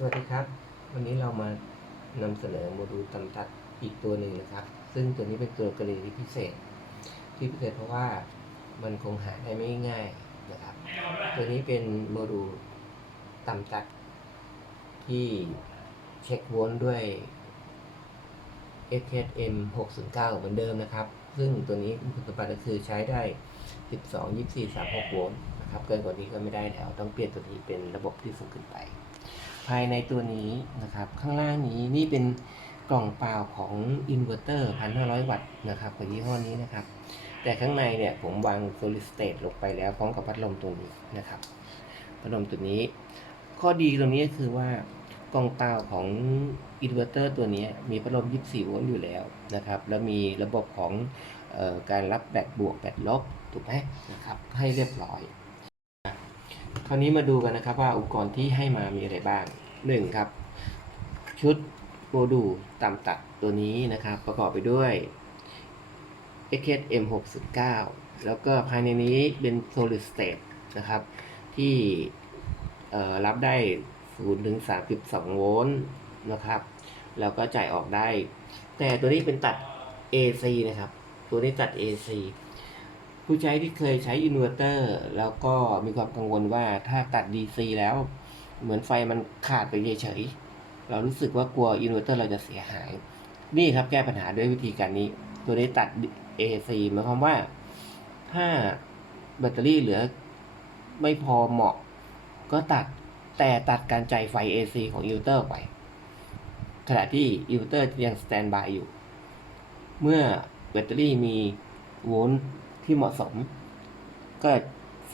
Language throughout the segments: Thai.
สวัสดีครับ วันนี้เรามานำเสนอโมดูลตำตัดอีกตัวหนึ่งนะครับ ซึ่งตัวนี้เป็นตัวกรณีพิเศษ ที่พิเศษเพราะว่ามันคงหาได้ไม่ง่ายนะครับ ตัวนี้เป็นโมดูลตำตัดที่เช็คโวลต์ด้วย SKM 609เหมือนเดิมนะครับ ซึ่งตัวนี้คุณสมบัติก็คือใช้ได้ 12 24 36 โวลต์นะครับ เกินกว่านี้ก็ไม่ได้แล้ว ต้องเปลี่ยนตัวนี้เป็นระบบที่สูงขึ้นไป ภายในตัวนี้นะครับ ข้างล่างนี้นี่เป็นกล่องเปล่าของอินเวอร์เตอร์1,500 วัตต์นะครับของยี่ห้อนี้นะครับ แต่ข้างในเนี่ยผมวาง solid state ลงไปแล้วพร้อมกับพัดลมตัวนี้นะครับพัดลมตัวนี้ ข้อดีตรงนี้ก็คือว่ากล่องเปล่าของอินเวอร์เตอร์ตัวนี้มีพัดลม 24 โวลต์อยู่แล้วนะครับ แล้วมีระบบของออการรับแบตบวกแบตลบถูกไหมนะครับให้เรียบร้อย คราวนี้มาดูกันนะครับว่าอุปกรณ์ที่ให้มามีอะไรบ้างหนึ่งครับ ชุดโมดูลตามตัดตัวนี้นะครับ ประกอบไปด้วย XS m 6 9แล้วก็ภายในนี้เป็น solid state นะครับ ที่รับได้0ถึง32 โวลต์นะครับแล้วก็จ่ายออกได้ แต่ตัวนี้เป็นตัด AC นะครับ ตัวนี้ตัด AC ผู้ใช้ที่เคยใช้อินเวอร์เตอร์แล้วก็มีความกังวลว่าถ้าตัด DC แล้ว เหมือนไฟมันขาดไปเฉยๆเรารู้สึกว่ากลัวอินเวอร์เตอร์เราจะเสียหาย นี่ครับแก้ปัญหาด้วยวิธีการนี้ ตัวนี้ตัด AC หมายความว่า ถ้าแบตเตอรี่เหลือไม่พอเหมาะ ก็ตัดแต่ตัดการจ่ายไฟ AC ของอินเวอร์เตอร์ไป ขณะที่อินเวอร์เตอร์ยังสแตนบายอยู่ เมื่อแบตเตอรี่มีโวลต์ ที่เหมาะสม ก็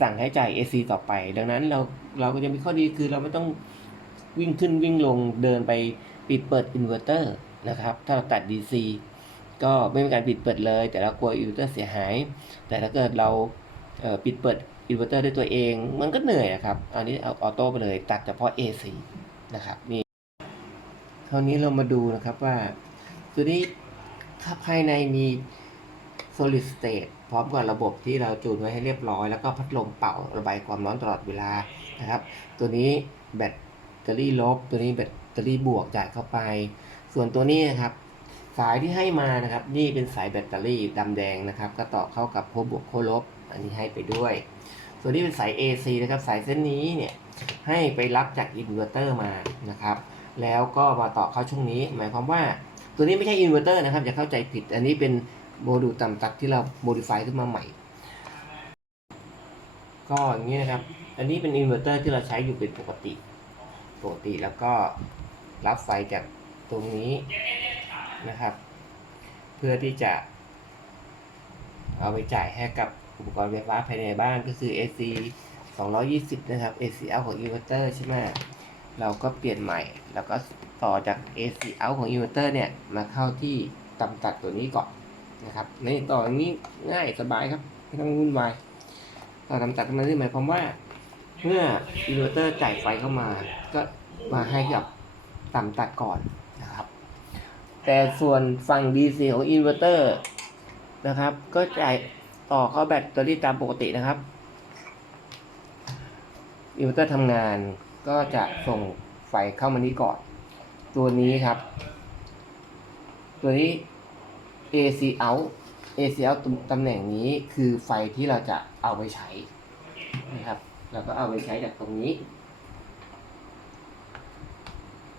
สั่งให้จ่าย AC ต่อไป ดังนั้นเราเราก็จะมีข้อดีคือเราไม่ต้องวิ่งขึ้นวิ่งลงเดินไปปิดเปิดอินเวอร์เตอร์นะครับ ถ้าเราตัด DC ก็ไม่มีการปิดเปิดเลย แต่เรากลัวอินเวอร์เตอร์เสียหาย แต่ถ้าเกิดเราเปิดเปิดอินเวอร์เตอร์ด้วยตัวเอง มันก็เหนื่อยครับ อันนี้เอาออโต้ไปเลยตัดเฉพาะ AC นะครับนี่คราวนี้เรามาดูนะครับว่า ตัวนี้ถ้าภายในมี solid state พร้อมกับระบบที่เราจูนไว้ให้เรียบร้อย แล้วก็พัดลมเป่าระบายความร้อนตลอดเวลานะครับ ตัวนี้แบตเตอรี่ลบ ตัวนี้แบตเตอรี่บวกจ่ายเข้าไป ส่วนตัวนี้นะครับ สายที่ให้มานะครับ นี่เป็นสายแบตเตอรี่ดำแดงนะครับ ก็ต่อเข้ากับโคบวกโคลบ อันนี้ให้ไปด้วย ส่วนนี้เป็นสาย AC นะครับ สายเส้นนี้เนี่ยให้ไปรับจากอินเวอร์เตอร์มานะครับ แล้วก็มาต่อเข้าช่วงนี้ หมายความว่าตัวนี้ไม่ใช่อินเวอร์เตอร์นะครับอย่าเข้าใจผิด อันนี้เป็น โมดูลต่ำตัดที่เราโมดิฟายขึ้นมาใหม่ ก็อย่างนี้นะครับ อันนี้เป็นอินเวอร์เตอร์ที่เราใช้อยู่เป็นปกติ ปกติแล้วก็รับไฟจากตรงนี้นะครับ เพื่อที่จะ เอาไปจ่ายให้กับอุปกรณ์ไฟฟ้าภายในบ้านก็คือ AC 220 นะครับ AC out ของอินเวอร์เตอร์ใช่ไหมเราก็เปลี่ยนใหม่ แล้วก็ต่อจาก AC out ของอินเวอร์เตอร์เนี่ย มาเข้าที่ตำตัดตัวนี้ก่อน นะครับนี่ต่ออย่างนี้ง่ายสบายครับไม่ต้องวุ่นวายต่อตำตัดตรงนี้หมายความว่า เมื่ออินเวอร์เตอร์จ่ายไฟเข้ามา ก็มาให้กับต่ำตัดก่อนนะครับ แต่ส่วนฝั่ง DC ของอินเวอร์เตอร์นะครับ ก็จ่ายต่อเข้าแบตเตอรี่ตามปกตินะครับอินเวอร์เตอร์ทำงานก็จะส่งไฟเข้ามานี้ก่อน ตัวนี้ครับ ตัวนี้ AC out AC out ตำตำแหน่งนี้คือไฟที่เราจะเอาไปใช้นะครับเราก็เอาไปใช้จากตรงนี้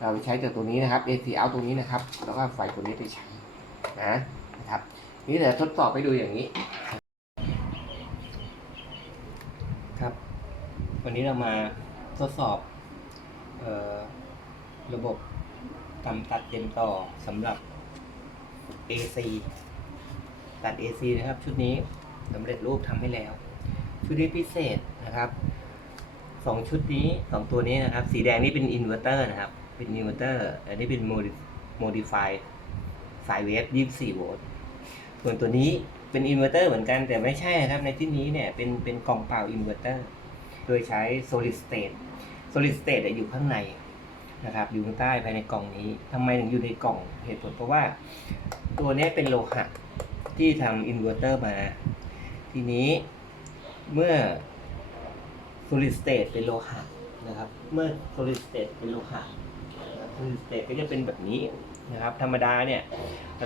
เราไปใช้จากตัวนี้นะครับ AC out ตรงนี้นะครับ แล้วก็ไฟตัวนี้ไปใช้นะนะครับ นี่เดี๋ยวทดสอบไปดูอย่างนี้ ครับ วันนี้เรามาทดสอบออระบบกำตัดเต็มต่อสำหรับ AC ตัด AC นะครับชุดนี้สำเร็จรูปทำให้แล้ว ชุดนี้พิเศษนะครับสองชุดนี้สองตัวนี้นะครับ สีแดงนี่เป็นอินเวอร์เตอร์นะครับ เป็นอินเวอร์เตอร์อันนี้เป็นโมดิฟายสายเวฟ24โวลต์ส่วนตัวนี้เป็นอินเวอร์เตอร์เหมือนกันแต่ไม่ใช่นะครับ ในที่นี้เนี่ยเป็นเป็นกล่องเปล่าอินเวอร์เตอร์โดยใช้ solid state solid state เนี่ยอยู่ข้างใน นะครับอยู่ข้างใต้ภายในกล่องนี้ทำไมถึงอยู่ในกล่องเหตุผลเพราะว่า ตัวนี้เป็นโลหะที่ทำอินเวอร์เตอร์มา ทีนี้เมื่อ solid state เป็นโลหะนะครับ เมื่อ solid state เป็นโลหะ solid state ก็จะเป็นแบบนี้นะครับ ธรรมดาเนี่ย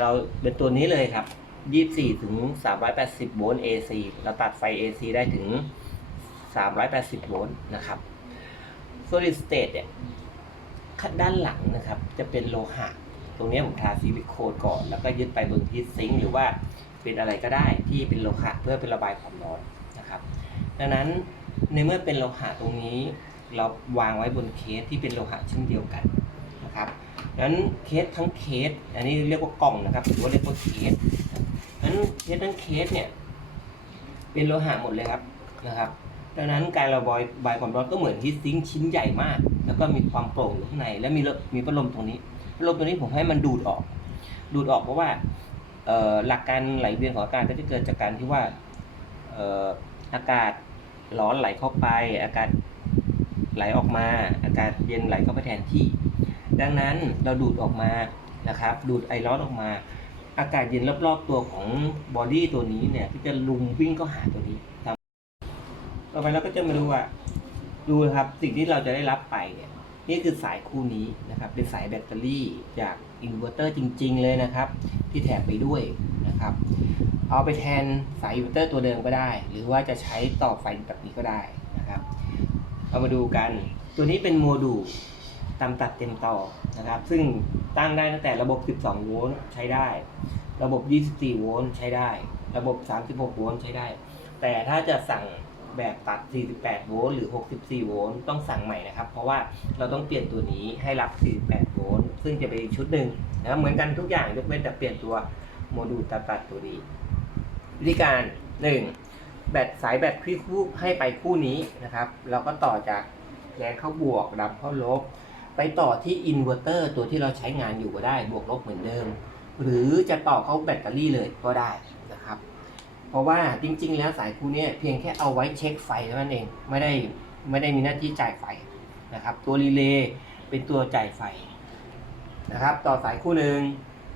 เราเป็นตัวนี้เลยครับ 24 ถึง 380 โวลต์ AC เราตัดไฟ AC ได้ถึง 380 โวลต์นะครับ solid state เนี่ย ด้านหลังนะครับ จะเป็นโลหะ ตรงนี้ผมทาซิลิโคนก่อน แล้วก็ยึดไปบนฮีทซิงค์หรือว่าเป็นอะไรก็ได้ที่เป็นโลหะเพื่อเป็นระบายความร้อนนะครับ ดังนั้นในเมื่อเป็นโลหะตรงนี้ เราวางไว้บนเคสที่เป็นโลหะเช่นเดียวกันนะครับดังนั้นเคสทั้งเคส อันนี้เรียกว่ากล่องนะครับหรือว่าเรียกว่าเคสดังนั้นเคสทั้งเคสเนี่ยเป็นโลหะหมดเลยครับนะครับ ดังนั้นการระบายบายความร้อนก็เหมือนฮีทซิงค์ชิ้นใหญ่มาก แล้วก็มีความโปร่งอยู่ข้างใน และมีมีพัดลมตรงนี้พัดลมตัวนี้ผมให้มันดูดออก ดูดออกเพราะว่าหลักการไหลเวียนของอากาศก็จะเกิดจากการที่ว่าอากาศร้อนไหลเข้าไป อากาศไหลออกมา อากาศเย็นไหลเข้าไปแทนที่ ดังนั้นเราดูดออกมานะครับ ดูดไอร้อนออกมา อากาศเย็นรอบๆตัวของบอดี้ตัวนี้เนี่ยก็จะลุมวิ่งเข้าหาตัวนี้ ต่อไปเราก็จะมาดูว่าดูนะครับสิ่งที่เราจะได้รับไปเนี่ยนี่คือสายคู่นี้นะครับเป็นสายแบตเตอรี่จากอินเวอร์เตอร์จริง ๆ เลยนะครับ ที่แถมไปด้วยนะครับ เอาไปแทนสายอินเวอร์เตอร์ตัวเดิมก็ได้ หรือว่าจะใช้ต่อไฟแบบนี้ก็ได้นะครับเรามาดูกันตัวนี้เป็นโมดูลตามตัดเต็มต่อนะครับ ซึ่งตั้งได้ตั้งแต่ระบบ 12 โวลต์ใช้ได้ ระบบ 24 โวลต์ใช้ได้ ระบบ 36 โวลต์ใช้ได้ แต่ถ้าจะสั่ง แบบตัด 48 โวลต์หรือ 64 โวลต์ต้องสั่งใหม่นะครับ เพราะว่าเราต้องเปลี่ยนตัวนี้ให้รับ 48 โวลต์ซึ่งจะเป็นอีกชุดหนึ่งนะครับเหมือนกันทุกอย่างยกเว้นแต่เปลี่ยนตัวโมดูลตัดตัดตัวนี้วิธีการ 1. แบตสายแบตที่คู่ให้ไปคู่นี้นะครับ เราก็ต่อจากแกนเข้าบวกดับเข้าลบ ไปต่อที่อินเวอร์เตอร์ตัวที่เราใช้งานอยู่ก็ได้บวกลบเหมือนเดิม หรือจะต่อเข้าแบตเตอรี่เลยก็ได้นะ เพราะว่าจริง ๆ แล้วสายคู่เนี้เพียงแค่เอาไว้เช็คไฟเท่านั้นเองไม่ได้ไม่ได้มีหน้าที่จ่ายไฟนะครับ ตัวรีเลย์เป็นตัวจ่ายไฟนะครับ ต่อสายคู่หนึ่ง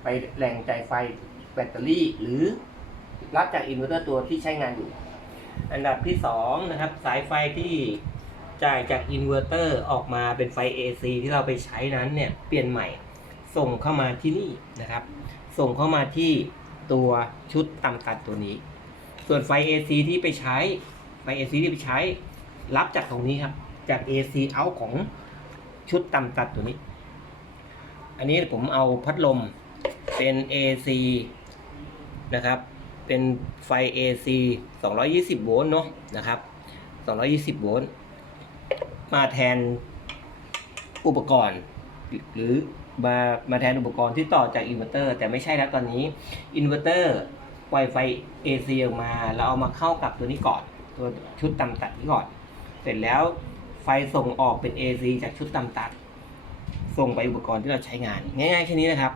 ไปแหล่งจ่ายไฟแบตเตอรี่ หรือรับจากอินเวอร์เตอร์ตัวที่ใช้งานอยู่ อันดับที่สองนะครับสายไฟที่จ่ายจากอินเวอร์เตอร์ออกมาเป็นไฟ AC ที่เราไปใช้นั้นเนี่ยเปลี่ยนใหม่ส่งเข้ามาที่นี่นะครับ ส่งเข้ามาที่ตัวชุดต่ำตัดตัวนี้ ส่วนไฟ AC ที่ไปใช้ไฟ AC ที่ไปใช้รับจากตรงนี้ครับ จาก AC out ของชุดต่ำตัดตัวนี้ อันนี้ผมเอาพัดลมเป็น AC นะครับ เป็นไฟ AC 220 โวลต์เนาะนะครับ 220 โวลต์มาแทนอุปกรณ์หรือมามาแทนอุปกรณ์ที่ต่อจากอินเวอร์เตอร์ แต่ไม่ใช่แล้วตอนนี้อินเวอร์เตอร์ ปล่อยไฟ AC ออกมาแล้วเอามาเข้ากับตัวนี้ก่อน ตัวชุดตำตัดนี้ก่อน เสร็จแล้วไฟส่งออกเป็น AC จากชุดตำตัด ส่งไปอุปกรณ์ที่เราใช้งาน ง่ายๆแค่นี้นะครับ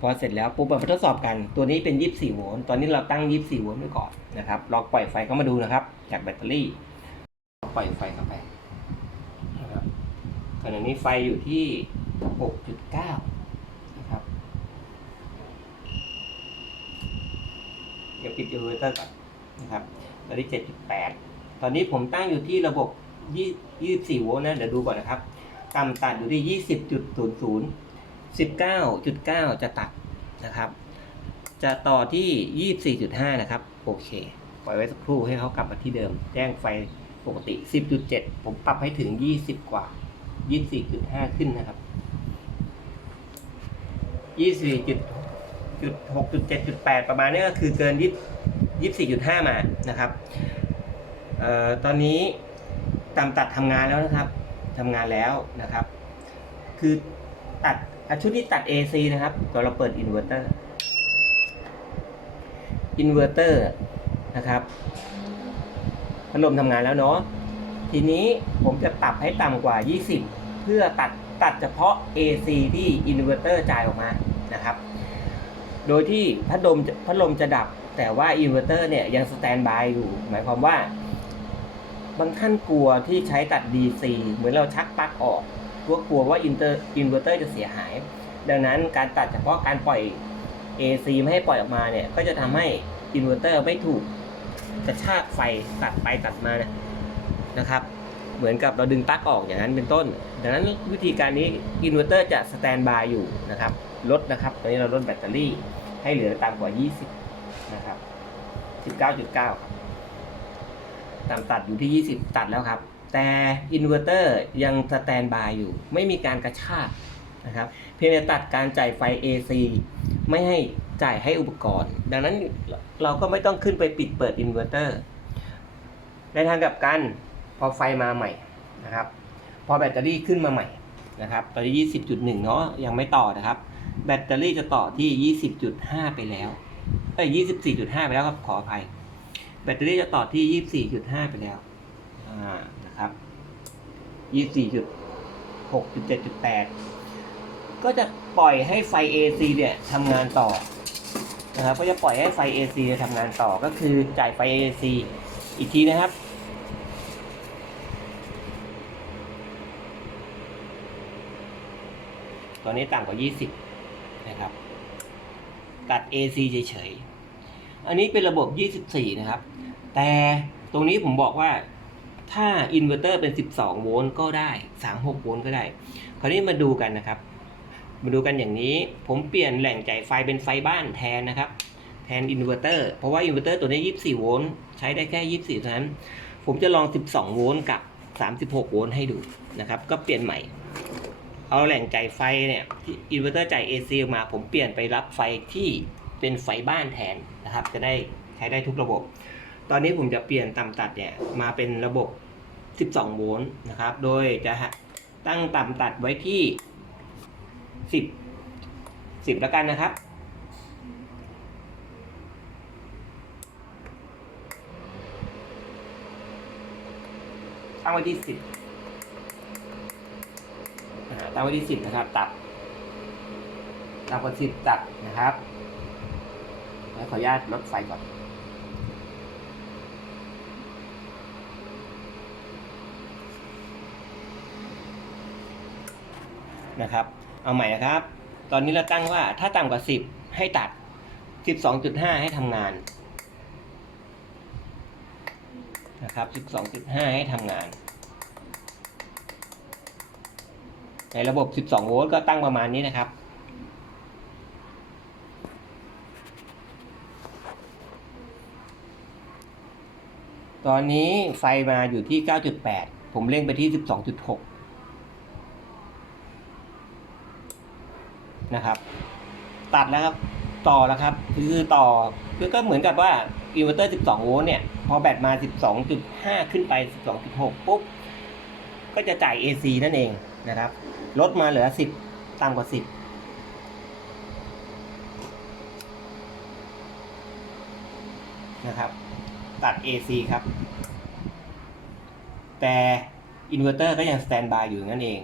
พอเสร็จแล้วปุ๊บมาทดสอบกัน ตัวนี้เป็น 24 โวลต์ ตอนนี้เราตั้ง 24 โวลต์ไว้ก่อนนะครับลองปล่อยไฟเข้ามาดูนะครับ จากแบตเตอรี่ ปล่อยไฟเข้าไปนะครับขณะนี้ไฟอยู่ที่ 6.9 นะครับ เดี๋ยวปิดอินเวอร์เตอร์ก่อนนะครับตอนนี้7.8ตอนนี้ผมตั้งอยู่ที่ระบบ24โวลต์นะเดี๋ยวดูก่อนนะครับ ต่ำตัดอยู่ที่20.00 19.9จะตัดนะครับ จะต่อที่24.5นะครับโอเคปล่อยไว้สักครู่ให้เขากลับมาที่เดิม แจ้งไฟปกติ 10.7 ผมปรับให้ถึง 20 กว่า 24.5 ขึ้นนะครับ 24.6.7.8ปดประมาณนี้ก็คือเกิน24.5มานะครับเอ่อตอนนี้ตามตัดทำงานแล้วนะครับทำงานแล้วนะครับ คือตัดอะชุดที่ตัด AC นะครับก็เราเปิดอินเวอร์เตอร์อินเวอร์เตอร์นะครับพัดลมทำงานแล้วเนาะทีนี้ผมจะปรับให้ต่ำกว่า 20 เพื่อตัดตัดเฉพาะ AC ที่อินเวอร์เตอร์จ่ายออกมานะครับ โดยที่พัดลมพัดลมจะดับ แต่ว่าอินเวอร์เตอร์เนี่ยยังสแตนบายอยู่ หมายความว่า บางท่านกลัวที่ใช้ตัด DC เหมือนเราชักปลั๊กออกกลัวกลัวว่าอินเตอร์อินเวอร์เตอร์จะเสียหาย ดังนั้นการตัดเฉพาะการปล่อย AC ไม่ให้ปล่อยออกมาเนี่ย ก็จะทำให้อินเวอร์เตอร์ไม่ถูกกระชากไฟตัดไปตัดมานะนะครับ เหมือนกับเราดึงปลั๊กออกอย่างนั้นเป็นต้น ดังนั้นวิธีการนี้อินเวอร์เตอร์จะสแตนบายอยู่นะครับลดนะครับ ตอนนี้เราลดแบตเตอรี่ ให้เหลือต่ำกว่า 20 นะครับ 19.9 ต่ำตัดอยู่ที่ 20 ตัดแล้วครับ แต่อินเวอร์เตอร์ยังสแตนบายอยู่ ไม่มีการกระชากนะครับ เพียงแต่ตัดการจ่ายไฟ AC ไม่ให้จ่ายให้อุปกรณ์ ดังนั้นเราก็ไม่ต้องขึ้นไปปิดเปิดอินเวอร์เตอร์ ในทางกลับกันพอไฟมาใหม่นะครับ พอแบตเตอรี่ขึ้นมาใหม่นะครับ ตอนนี้ 20.1 เนาะยังไม่ต่อนะครับ แบตเตอรี่จะต่อที่ 20.5 ไปแล้วเอ้ย24.5 ไปแล้วครับขออภัย แบตเตอรี่จะต่อที่ 24.5 ไปแล้วอ่านะครับ24.6.7.8 ก็จะปล่อยให้ไฟ AC เนี่ยทำงานต่อนะครับก็จะปล่อยให้ไฟ AC ทำงานต่อก็คือจ่ายไฟ AC อีกทีนะครับ ตอนนี้ต่ำกว่า 20 นะครับ ตัด AC เฉยๆ อันนี้เป็นระบบ 24 นะครับ แต่ตรงนี้ผมบอกว่าถ้าอินเวอร์เตอร์เป็น 12 โวลต์ก็ได้ 36 โวลต์ก็ได้ คราวนี้มาดูกันนะครับ มาดูกันอย่างนี้ ผมเปลี่ยนแหล่งจ่ายไฟเป็นไฟบ้านแทนนะครับ แทนอินเวอร์เตอร์ เพราะว่าอินเวอร์เตอร์ตัวนี้ 24 โวลต์ ใช้ได้แค่ 24เท่านั้น ผมจะลอง 12 โวลต์กับ 36 โวลต์ให้ดูนะครับ ก็เปลี่ยนใหม่ เอาแหล่งจ่ายไฟเนี่ยที่อินเวอร์เตอร์จ่าย AC ออกมาผมเปลี่ยนไปรับไฟที่เป็นไฟบ้านแทนนะครับ จะได้ใช้ได้ทุกระบบ ตอนนี้ผมจะเปลี่ยนต่ำตัดเนี่ยมาเป็นระบบ 12 โวลต์นะครับ โดยจะตั้งต่ำตัดไว้ที่ 10 10 แล้วกันนะครับตั้งไว้ที่ 10 ตั้งไว้ที่10นะครับ ตัดตั้งไว้ที่10ตัดนะครับแล้วขออนุญาตลดไฟก่อน นะครับ เอาใหม่นะครับ ตอนนี้เราตั้งว่าถ้าต่ำกว่า 10 ให้ตัด 12.5 ให้ทำงานนะครับ 12.5 ให้ทำงาน ในระบบ 12 โวลต์ก็ตั้งประมาณนี้นะครับ ตอนนี้ไฟมาอยู่ที่ 9.8 ผมเร่งไปที่ 12.6 นะครับ ตัดแล้วครับ ต่อแล้วครับ คือต่อคือก็เหมือนกับว่าอินเวอร์เตอร์ 12 โวลต์เนี่ย พอแบตมา 12.5 ขึ้นไป 12.6 ปุ๊บ ก็จะจ่าย AC นั่นเอง นะครับ ลดมาเหลือ 10 ต่ำกว่า 10นะครับ ตัด AC ครับ แต่อินเวอร์เตอร์ก็ยังสแตนบายอยู่นั่นเอง